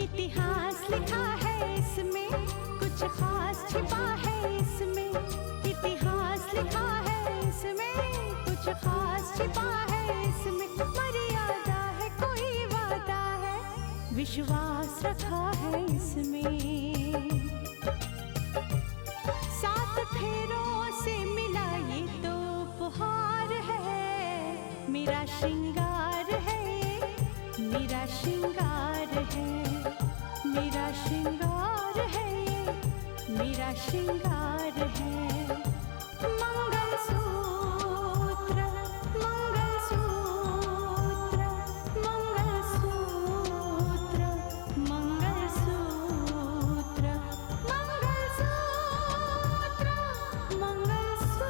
इतिहास लिखा है इसमें, कुछ खास छिपा है इसमें। इतिहास लिखा है इसमें, कुछ खास छिपा है इसमें। मर्यादा है, कोई वादा है, विश्वास रखा है इसमें। सात फेरों से मिला ये तो उपहार है, मेरा श्रृंगार है, मेरा श्रृंगार है, मेरा श्रृंगार है, मेरा श्रृंगार है। मंगलसूत्र, मंगलसूत्र, मंगलसूत्र, मंगलसूत्र, मंगलसूत्र,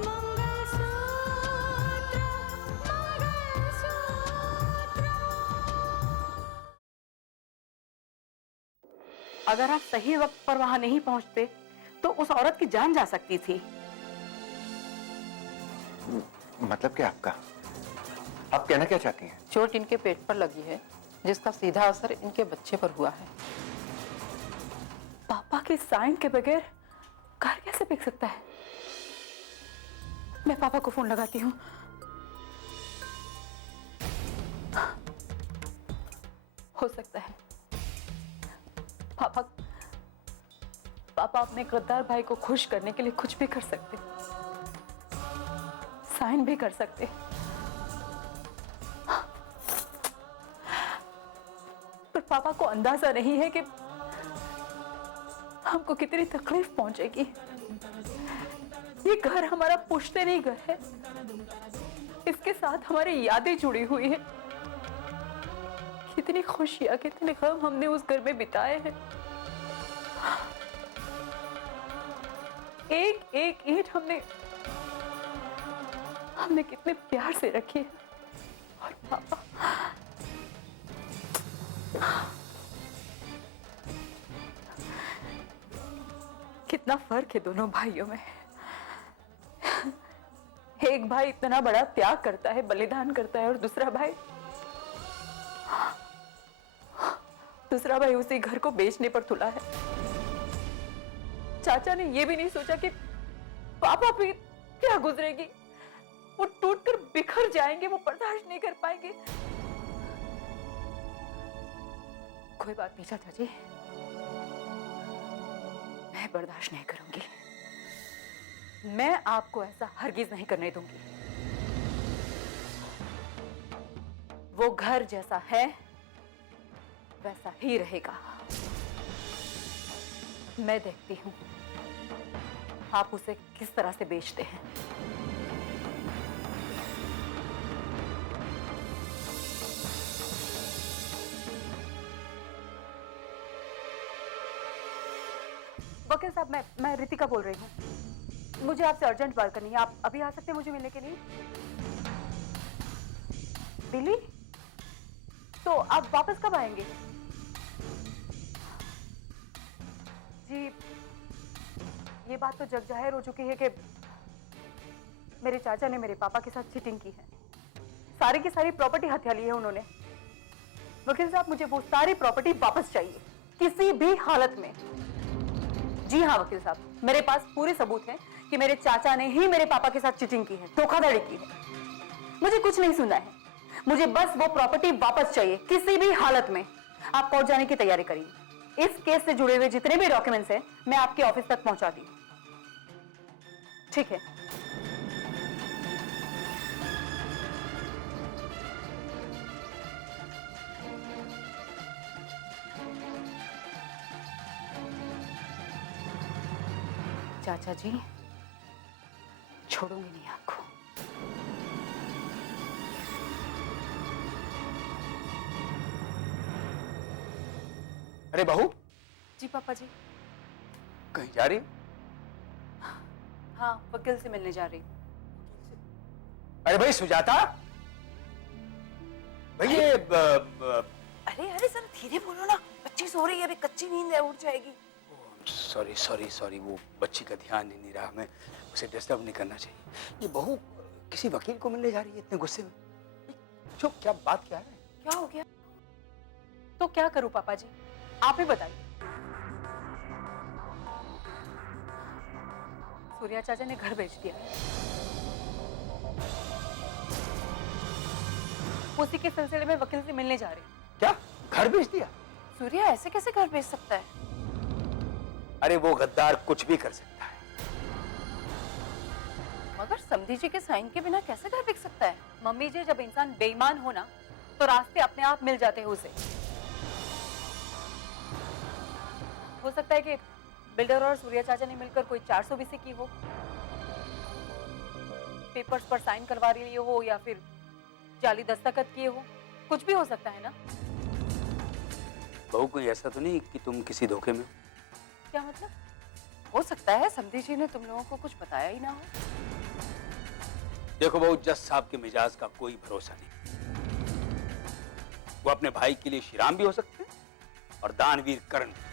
मंगलसूत्र, अगर आप सही वक्त पर वहां नहीं पहुंचते तो उस औरत की जान जा सकती थी। मतलब क्या आपका? आप कहना क्या चाहती हैं? चोट इनके पेट पर लगी है, जिसका सीधा असर इनके बच्चे पर हुआ है। पापा के साइन के बगैर घर कैसे बिक सकता है? मैं पापा को फोन लगाती हूँ। हो सकता है पापा अपने गद्दार भाई को खुश करने के लिए कुछ भी कर सकते, साइन भी कर सकते। पर पापा को अंदाजा नहीं है कि हमको कितनी तकलीफ पहुंचेगी। ये घर हमारा पुश्तैनी घर है, इसके साथ हमारी यादें जुड़ी हुई है। कितनी खुशियां, कितने गम हमने उस घर में बिताए हैं। एक एक ईंट हमने कितने प्यार से रखी है। और पापा, कितना फर्क है दोनों भाइयों में। एक भाई इतना बड़ा त्याग करता है, बलिदान करता है, और दूसरा भाई उसी घर को बेचने पर तुला है। चाचा ने यह भी नहीं सोचा कि पापा पे क्या गुजरेगी, वो टूटकर बिखर जाएंगे, वो बर्दाश्त नहीं कर पाएंगे। कोई बात नहीं चाचा जी, मैं बर्दाश्त नहीं करूंगी। मैं आपको ऐसा हरगिज नहीं करने दूंगी। वो घर जैसा है वैसा ही रहेगा। मैं देखती हूं आप उसे किस तरह से बेचते हैं। वकील साहब, मैं रितिका बोल रही हूँ। मुझे आपसे अर्जेंट बात करनी है। आप अभी आ सकते हैं मुझे मिलने के लिए? दिल्ली? तो आप वापस कब आएंगे? जी, ये बात तो जग जाहिर हो चुकी है कि मेरे चाचा ने मेरे पापा के साथ चीटिंग की है। सारी की सारी प्रॉपर्टी हथिया ली है उन्होंने। वकील साहब, मुझे वो सारी प्रॉपर्टी वापस चाहिए, किसी भी हालत में। जी हाँ वकील साहब, मेरे पास पूरे सबूत हैं कि मेरे चाचा ने ही मेरे पापा के साथ चीटिंग की है, धोखाधड़ी की है। मुझे कुछ नहीं सुनना है, मुझे बस वो प्रॉपर्टी वापस चाहिए, किसी भी हालत में। आप कोर्ट जाने की तैयारी करिए। इस केस से जुड़े हुए जितने भी डॉक्यूमेंट्स हैं मैं आपके ऑफिस तक पहुंचा दी। ठीक है? चाचा जी, छोड़ूंगी नहीं आपको। अरे बहू, जी पापा जी। कहीं जा रही हो? हाँ, वकील से मिलने जा रही हूँ। अरे भाई सुजाता, भाई ये अरे सर धीरे बोलो ना, बच्ची सो रही है, अभी कच्ची नींद है, उठ जाएगी। सॉरी, वो बच्ची का ध्यान ही नहीं रहा। हमें उसे डिस्टर्ब नहीं करना चाहिए। ये बहू किसी वकील को मिलने जा रही है इतने गुस्से में? चुप, क्या बात क्या है? क्या हो गया? तो क्या करूं पापा जी, आप ही बताइए। सूर्या चाचा ने घर बेच दिया, उसी के सिलसिले में वकील से मिलने जा रहे हैं। क्या घर बेच दिया? सूर्या ऐसे कैसे घर बेच सकता है? अरे वो गद्दार कुछ भी कर सकता है। मगर समधी जी के साइन के बिना कैसे घर बिक सकता है? मम्मी जी, जब इंसान बेईमान हो ना तो रास्ते अपने आप मिल जाते हैं उसे। हो सकता है कि बिल्डर और सूर्या चाचा ने मिलकर कोई 420 की हो, पेपर्स पर साइन करवा लिए हो, या फिर जाली दस्तखत किए हो, कुछ भी हो सकता है ना। बहू कोई ऐसा तो नहीं कि तुम किसी धोखे में हो? क्या मतलब? हो सकता है समधी जी ने तुम लोगों को कुछ बताया ही ना हो। देखो बहू, जज साहब के मिजाज का कोई भरोसा नहीं। वो अपने भाई के लिए श्रीराम भी हो सकते हैं और दानवीर कर्ण भी।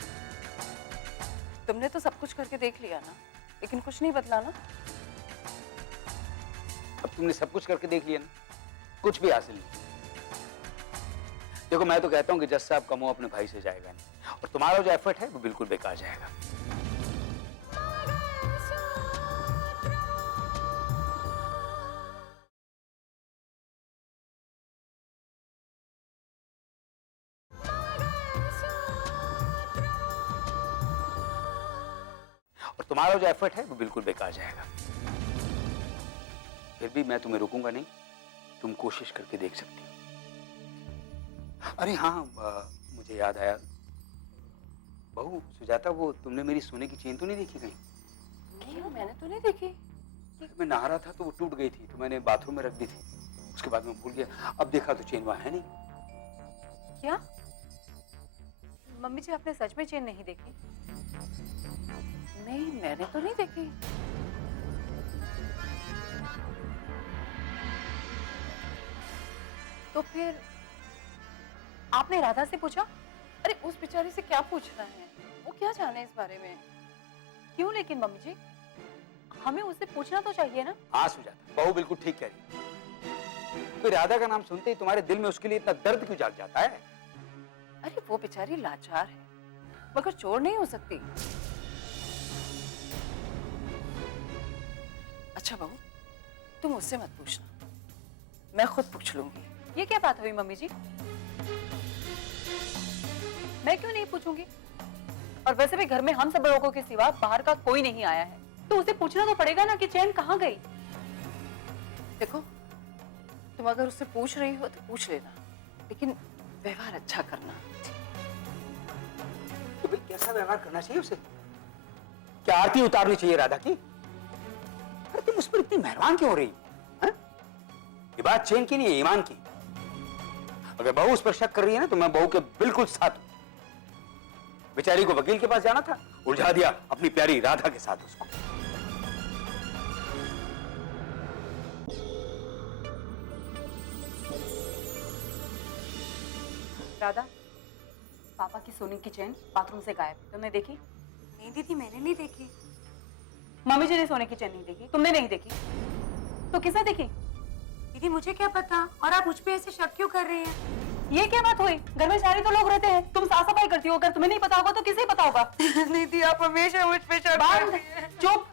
तुमने तो सब कुछ करके देख लिया ना, लेकिन कुछ नहीं बदला ना। अब तुमने सब कुछ करके देख लिया ना, कुछ भी हासिल नहीं। देखो मैं तो कहता हूं कि जज साहब का मुंह अपने भाई से जाएगा नहीं, और तुम्हारा जो एफर्ट है वो बिल्कुल बेकार जाएगा। और तुम्हारा जो एफर्ट है वो बिल्कुल बेकार जाएगा। फिर भी मैं तुम्हें रोकूंगा नहीं, तुम कोशिश करके देख सकती हो। अरे हाँ, मुझे याद आया बहू, सुजाता, वो तुमने मेरी सोने की चेन तो नहीं देखी कहीं? क्यों? मैंने तो नहीं देखी। मैं नहा रहा था तो वो टूट गई थी, तो मैंने बाथरूम में रख दी थी। उसके बाद मैं भूल गया, अब देखा तो चेन वहां है नहीं। क्या मम्मी जी, आपने सच में चेन नहीं देखी? नहीं, मैंने तो नहीं देखी। तो फिर आपने राधा से पूछा? अरे उस बेचारी से क्या पूछना है, वो क्या जाने इस बारे में। क्यों लेकिन मम्मी जी, हमें उससे पूछना तो चाहिए ना। हाँ सुजाता, बहू बिल्कुल ठीक कह रही। तो राधा का नाम सुनते ही तुम्हारे दिल में उसके लिए इतना दर्द क्यों जाग जाता है? अरे वो बेचारी लाचार है, मगर चोर नहीं हो सकती। अच्छा बहू, तुम उससे मत पूछना, मैं खुद पूछ लूंगी। ये क्या बात हुई मम्मी जी? मैं क्यों नहीं पूछूंगी? और वैसे भी घर में हम सब लोगों के सिवा बाहर का कोई नहीं आया है, तो उसे पूछना तो पड़ेगा ना कि चैन कहाँ गई। देखो, तुम अगर उससे पूछ रही हो तो पूछ लेना, लेकिन व्यवहार अच्छा करना। तो भाई कैसा व्यवहार करना चाहिए उसे? क्या आरती उतारनी चाहिए राधा की? अरे तुम उस पर इतनी मेहरबान क्यों हो रही? ये बात चैन की नहीं है, ईमान की। अगर बहू उस पर शक कर रही है ना, तो मैं बहू के बिल्कुल साथ हूं। बेचारी को वकील के पास जाना था, उलझा दिया अपनी प्यारी राधा के साथ उसको। राधा, पापा की सोने की चेन बाथरूम से गायब, तुमने देखी? नहीं दीदी, मैंने नहीं देखी। मम्मी जी ने सोने की चेन नहीं देखी, तुमने नहीं देखी, तो किसने देखी? दीदी मुझे क्या पता, और आप मुझ पे ऐसे शक क्यों कर रहे हैं? ये क्या बात हुई? घर में सारे तो लोग रहते हैं, तुम साफ सफाई करती हो, अगर तुम्हें नहीं पता होगा तो किसे पता होगा? दीदी आप हमेशा मुझ पे शक बंद, चुप।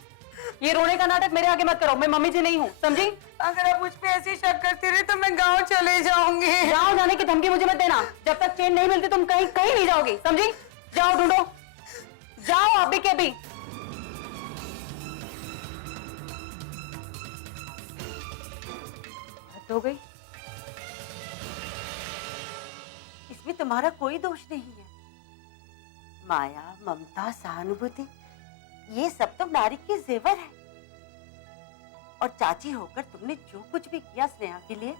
ये रोने का नाटक मेरे आगे मत करो, मैं मम्मी जी नहीं हूँ, समझी? अगर आप मुझ पे ऐसे शक करती रही तो मैं गांव चले जाऊंगी। गाँव जाने की धमकी मुझे मत देना, जब तक चेन नहीं मिलती तुम कहीं कहीं नहीं जाओगी, समझी? जाओ ढूंढो, जाओ अभी के अभी। हद हो गई। इसमें तुम्हारा कोई दोष नहीं है। माया, ममता, सहानुभूति, ये सब तो नारी के जेवर है। और चाची होकर तुमने जो कुछ भी किया स्नेहा के लिए,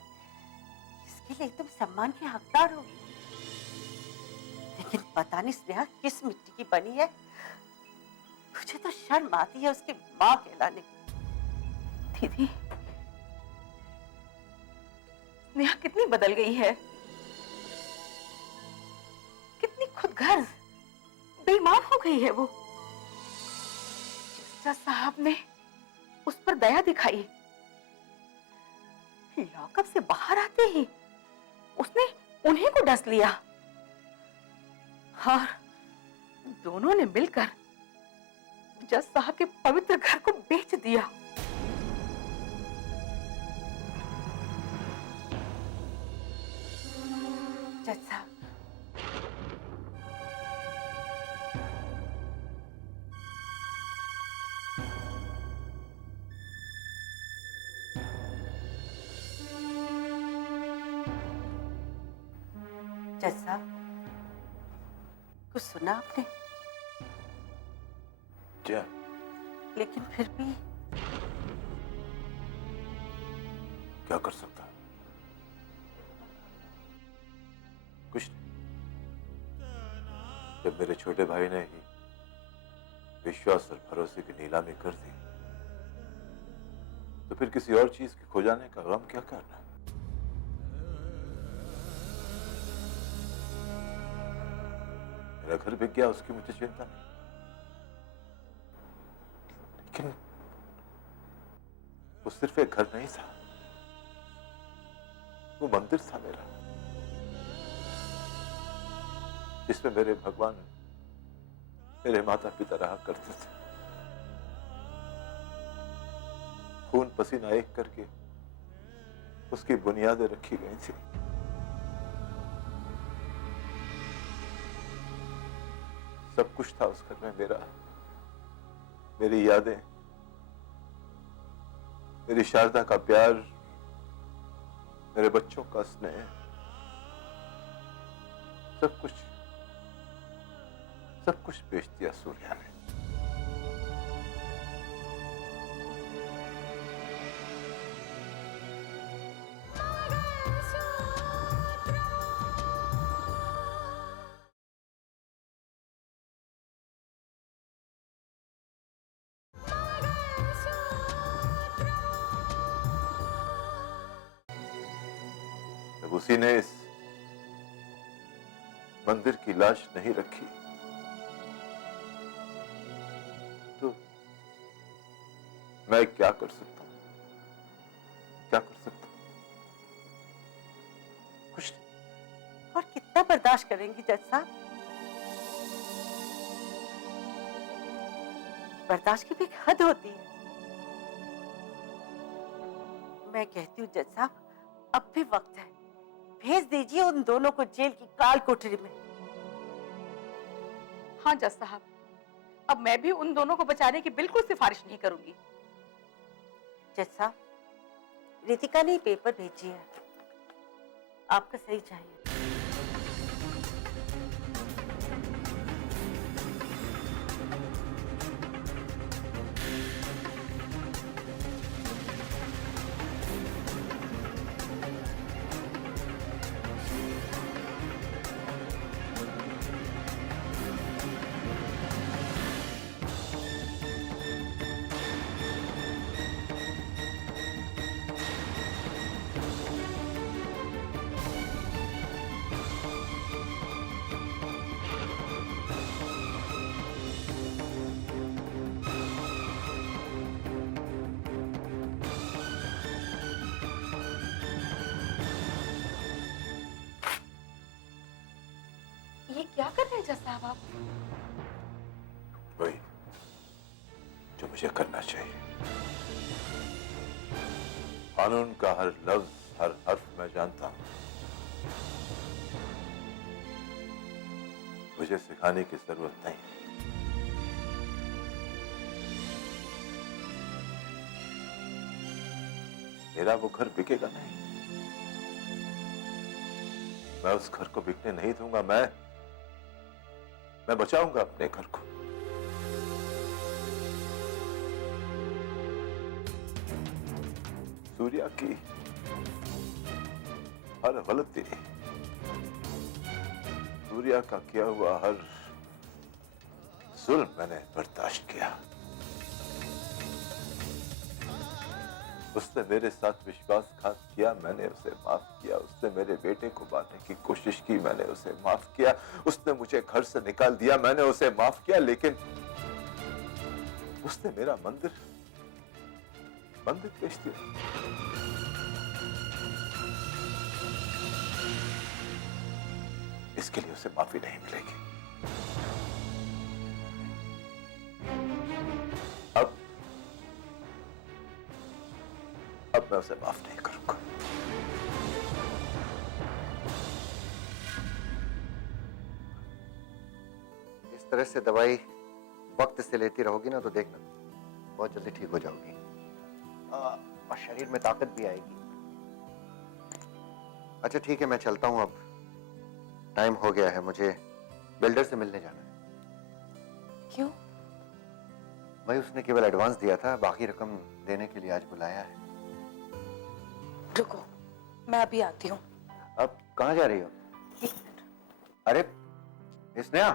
इसके लिए तुम सम्मान के हकदार हो। लेकिन पता नहीं स्नेहा किस मिट्टी की बनी है, मुझे तो शर्म आती है उसकी माँ कहलाने की। दीदी, नेहा कितनी बदल गई है, कितनी खुदगर्ज, बेईमान हो गई है वो। जज साहब ने उस पर दया दिखाई, लॉकअप से बाहर आते ही उसने उन्हीं को डस लिया। और दोनों ने मिलकर जज साहब के पवित्र घर को बेच दिया। जज साहब, जज साहब, कुछ सुना आपने? क्या? लेकिन फिर भी क्या कर सकता? कुछ नहीं। जब मेरे छोटे भाई ने ही विश्वास और भरोसे की नीलामी कर दी, तो फिर किसी और चीज के खो जाने का गम क्या करना? मेरा घर बिक गया, उसकी मुझे चिंता नहीं, लेकिन वो सिर्फ एक घर नहीं था, वो मंदिर था मेरा, जिसमें मेरे भगवान, मेरे माता पिता रहा करते थे। खून पसीना एक करके उसकी बुनियादें रखी गई थी। सब कुछ था उस घर में मेरा, मेरी यादें, मेरी शारदा का प्यार, मेरे बच्चों का स्नेह, सब कुछ बेच दिया सूर्या ने। जब उसी ने इस मंदिर की लाश नहीं रखी, तो मैं क्या कर सकता हूं? क्या कर सकता हूं? कुछ नहीं। और कितना बर्दाश्त करेंगी जज साहब? बर्दाश्त की भी एक हद होती है। मैं कहती हूँ जज साहब, अब भी वक्त है, भेज दीजिए उन दोनों को जेल की काल कोठरी में। हाँ जज साहब, अब मैं भी उन दोनों को बचाने की बिल्कुल सिफारिश नहीं करूंगी। जज साहब, रितिका ने पेपर भेजी है, आपका सही चाहिए। ये क्या कर रहे हैं जज साहब आप? वही जो मुझे करना चाहिए। कानून का हर लफ्ज, हर हर्फ मैं जानता हूं। मुझे सिखाने की जरूरत नहीं। मेरा वो घर बिकेगा नहीं, मैं उस घर को बिकने नहीं दूंगा। मैं बचाऊंगा अपने घर को। सूर्या की हर गलती, सूर्या का किया हुआ हर जुल्म मैंने बर्दाश्त किया। उसने मेरे साथ विश्वासघात किया, मैंने उसे माफ किया। उसने मेरे बेटे को मारने की कोशिश की, मैंने उसे माफ किया। उसने मुझे घर से निकाल दिया, मैंने उसे माफ किया। लेकिन उसने मेरा मंदिर बेच दिया। इसके लिए उसे माफी नहीं मिलेगी। मैं उसे माफ नहीं करूंगा। इस तरह से दवाई वक्त से लेती रहोगी ना तो देखना बहुत जल्दी ठीक हो जाओगी और शरीर में ताकत भी आएगी। अच्छा ठीक है, मैं चलता हूँ, अब टाइम हो गया है, मुझे बिल्डर से मिलने जाना है। क्यों? भाई उसने केवल एडवांस दिया था, बाकी रकम देने के लिए आज बुलाया है। रुको, मैं अभी आती हूँ। अब कहाँ जा रही हो? एक मिनट। अरे स्नेहा,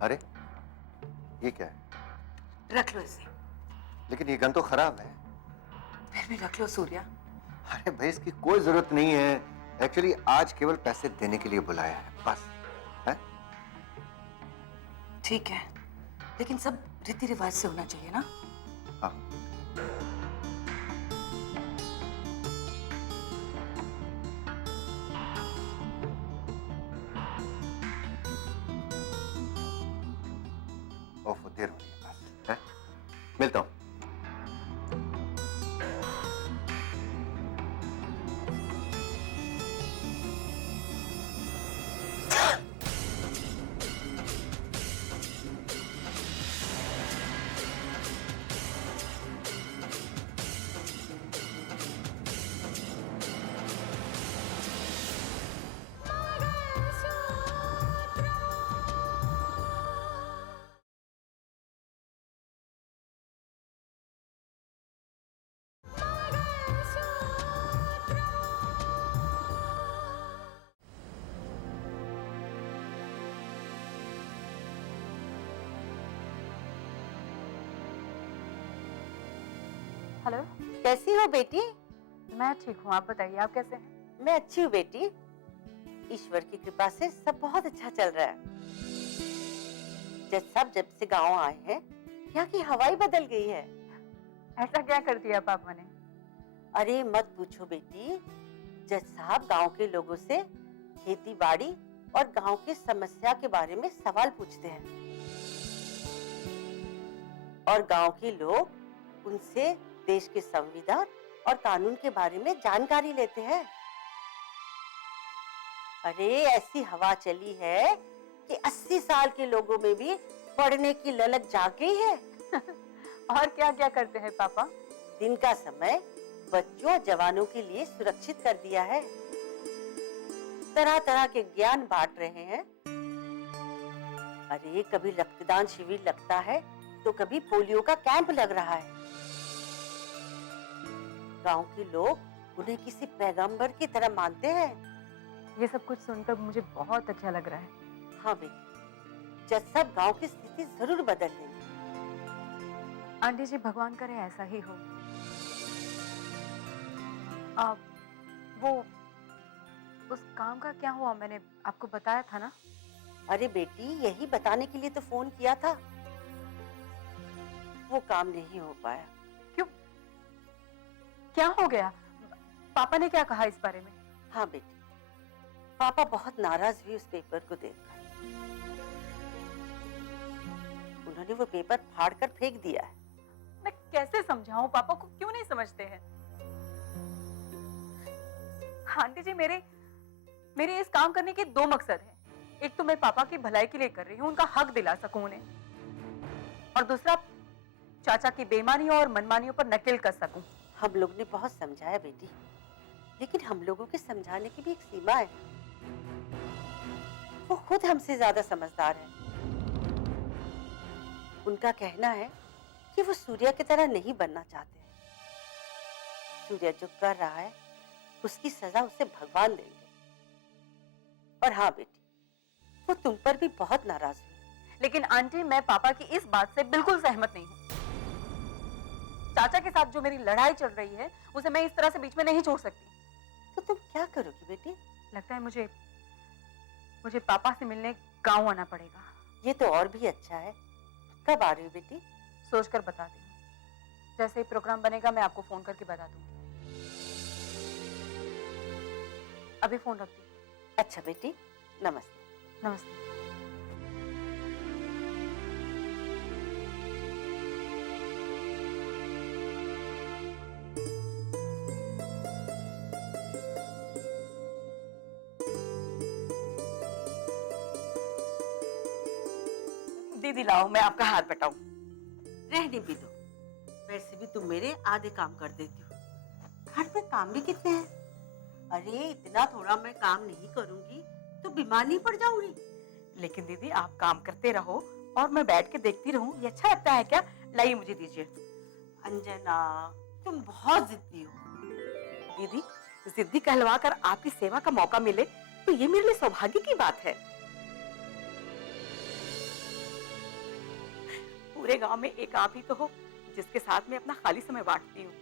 अरे ये क्या है? रख लो इसे। लेकिन ये गन तो खराब है। फिर भी रख लो सूर्या। अरे भाई इसकी कोई जरूरत नहीं है, एक्चुअली आज केवल पैसे देने के लिए बुलाया है बस। है? ठीक है, लेकिन सब रीति रिवाज से होना चाहिए ना। हाँ। ओह देर हो रही है बस। है? मिलता हूँ। हेलो। कैसी हो बेटी? मैं ठीक हूँ, आप बताइए आप कैसे हैं? मैं अच्छी हूँ बेटी, ईश्वर की कृपा से सब बहुत अच्छा चल रहा है। जब से गांव आए हैं यहाँ की हवा ही बदल गई है। ऐसा क्या कर दिया पापा ने? अरे मत पूछो बेटी, जज साहब गांव के लोगों से खेती बाड़ी और गांव की समस्या के बारे में सवाल पूछते हैं और गांव के लोग उनसे देश के संविधान और कानून के बारे में जानकारी लेते हैं। अरे ऐसी हवा चली है कि 80 साल के लोगों में भी पढ़ने की ललक जाग गई है। और क्या क्या करते हैं पापा? दिन का समय बच्चों और जवानों के लिए सुरक्षित कर दिया है। तरह तरह के ज्ञान बांट रहे हैं। अरे कभी रक्तदान शिविर लगता है तो कभी पोलियो का कैंप लग रहा है। गांव के लोग उन्हें किसी पैगंबर की तरह मानते हैं। ये सब कुछ सुनकर मुझे बहुत अच्छा लग रहा है। हाँ बेटी, जज साहब गांव की स्थिति जरूर बदल देंगे। आंटी जी भगवान करे ऐसा ही हो। वो उस काम का क्या हुआ? मैंने आपको बताया था ना। अरे बेटी यही बताने के लिए तो फोन किया था। वो काम नहीं हो पाया। क्यों? क्या हो गया? पापा ने क्या कहा इस बारे में? हाँ बेटी, पापा बहुत नाराज हुए उस पेपर को देखकर। उन्होंने वो पेपर फाड़कर फेंक दिया है। मैं कैसे समझाऊं? पापा को क्यों नहीं समझते हैं? आंटी जी मेरे इस काम करने के दो मकसद हैं। एक तो मैं पापा की भलाई के लिए कर रही हूँ, उनका हक दिला सकूं उन्हें, और दूसरा चाचा की बेईमानियों और मनमानियों पर नकेल कर सकूं। हम लोग ने बहुत समझाया बेटी, लेकिन हम लोगों के समझाने की भी एक सीमा है। वो खुद हमसे ज्यादा समझदार है। उनका कहना है कि वो सूर्या की तरह नहीं बनना चाहते हैं। सूर्या जो कर रहा है उसकी सजा उसे भगवान देंगे। और हाँ बेटी, वो तुम पर भी बहुत नाराज हुई। लेकिन आंटी मैं पापा की इस बात से बिल्कुल सहमत नहीं हूँ। चाचा के साथ जो मेरी लड़ाई चल रही है उसे मैं इस तरह से बीच में नहीं छोड़ सकती। तो तुम क्या करोगी बेटी? लगता है मुझे पापा से मिलने गांव आना पड़ेगा। ये तो और भी अच्छा है। कब आ रही हो बेटी? सोचकर बता दूंगी। जैसे ही प्रोग्राम बनेगा मैं आपको फोन करके बता दूंगी। अभी फोन रख दी। अच्छा बेटी, नमस्ते। नमस्ते। दीदी लाओ, मैं आपका हाथ बटाऊं। रहने भी दो, वैसे भी तुम मेरे आधे काम कर देती हो। घर पे काम भी कितने हैं। अरे इतना थोड़ा मैं काम नहीं करूंगी तो बीमार नहीं पड़ जाऊंगी। लेकिन दीदी आप काम करते रहो और मैं बैठ के देखती रहूं, ये अच्छा लगता है क्या? लाइए मुझे दीजिए। अंजना, तुम बहुत जिद्दी हो। दीदी जिद्दी कहलवा कर आपकी सेवा का मौका मिले तो ये मेरे लिए सौभाग्य की बात है। पूरे गांव में एक आप ही तो हो जिसके साथ में अपना खाली समय बांटती हूँ।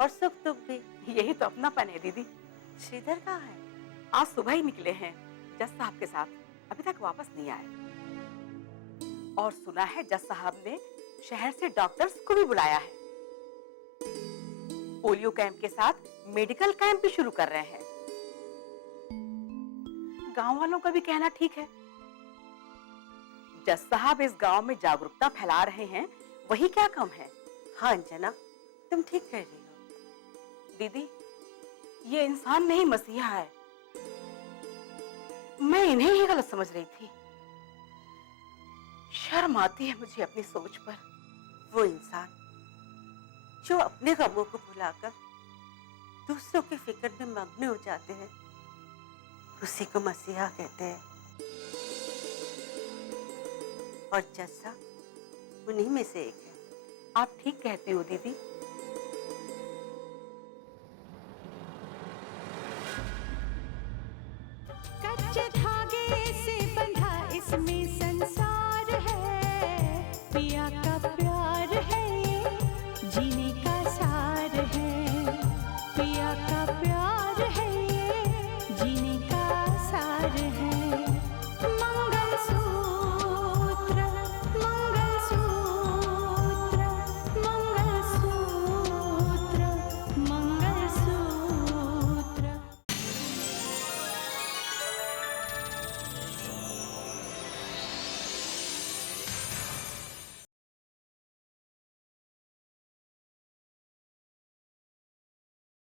और सुख दुख भी। यही तो अपनापन है दीदी। श्रीधर कहाँ है? आज सुबह ही निकले हैं जज साहब के साथ, अभी तक वापस नहीं आए। और सुना है जज साहब ने शहर से डॉक्टर्स को भी बुलाया है। पोलियो कैंप के साथ मेडिकल कैंप भी शुरू कर रहे हैं। गांव वालों का भी कहना ठीक है। जज साहब इस गांव में जागरूकता फैला रहे हैं, वही क्या कम है। हाँ अंजना, तुम ठीक कह रही हो। दीदी ये इंसान नहीं मसीहा है। मैं इन्हें ही गलत समझ रही थी। शर्म आती है मुझे अपनी सोच पर। वो इंसान जो अपने गमों को भुलाकर दूसरों की फिक्र में मग्न हो जाते हैं, उसी को मसीहा कहते हैं। और जज साहब उन्हीं में से एक है। आप ठीक कहती हो दीदी।